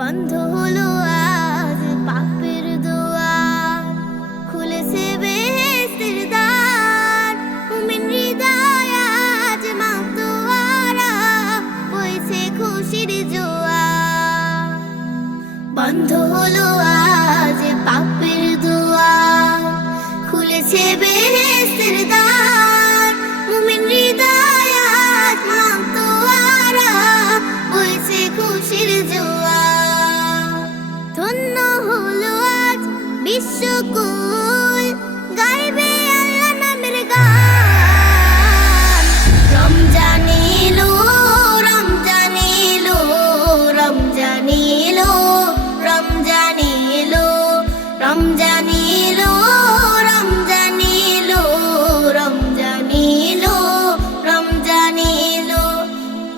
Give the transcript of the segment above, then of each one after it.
বন্ধ হলো আজ পাপের দুয়ার, খুলেছে বেহেশতের দ্বার। মুমিন হৃদয় আজ মাতোয়ারা, বইছে খুশির জোয়ার। বন্ধ হলো আজ পাপের দুয়ার, খুলেছে বেহেশতের দ্বার। মুমিন হৃদয় আজ মাতোয়ারা, বইছে খুশির জোয়ার। ধন্য হলো আজ বিশ্বকুল, গাইবে আল্লাহ নামের গান। রমজান এলো, রমজান এলো, রমজান এলো, রমজান এলো, রমজান এলো, রমজান এলো, রমজান এলো, রমজান এলো।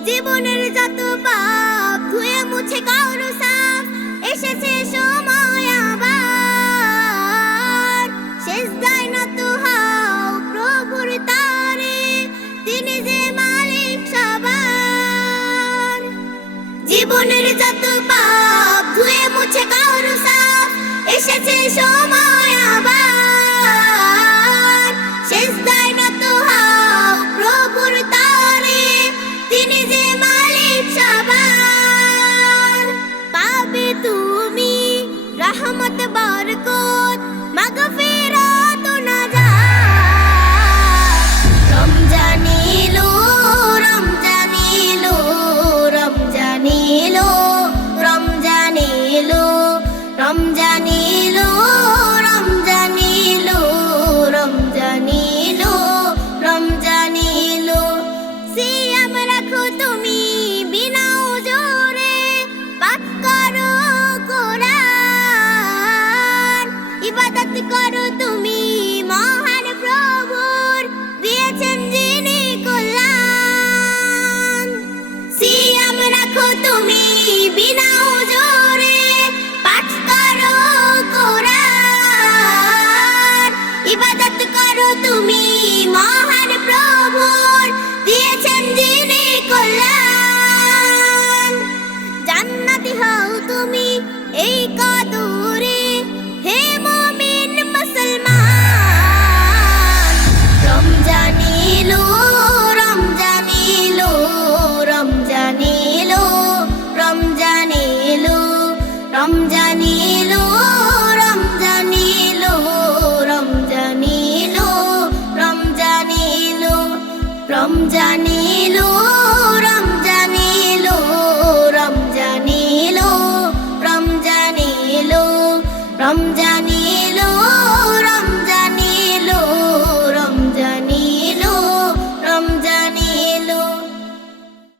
জীবনের যত পাপ ধুয়ে মুছে কারো সাফ, এসেছে সময় আবার। সেজদায় নত হও প্রভুর তারে, তিনি যে মালিক সবার। জীবনের যত পাপ ধুয়ে মুছে কারো সাফ, এসেছে সময় আবার। সেজদায় নত হও প্রভুর তারে, তিনি যে মালিক সবার। পাবে তুমি রহমত বরকত, মাগফিরাত ও নাজাত। রমজান এলো, রমজান এলো, রমজান এলো, রমজান এলো, রমজান এলো, রমজান এলো, রমজান এলো, রমজান এলো। সিয়াম রাখো তুমি বিনা ওজরে, পাঠ করো কোরআন। ইবাদত করো তুমি মহান প্রভুর, দিয়েছেন যিনি কল্যাণ। সিয়াম রাখো তুমি বিনা ওজরে, পাঠ করো কোরআন। ইবাদত করো তুমি মহান প্রভুর, দিয়েছেন যিনি কল্যাণ। জান্নাতি হও তুমি এই কদরে, হে মুমিন মুসলমান। রমজান এলো, রমজান এলো, রমজান এলো, রমজান এলো, রমজান এলো, রমজান এলো, রমজান এলো, রমজান এলো, রমজান এলো, রমজান এলো, রমজান এলো, রমজান এলো, রমজান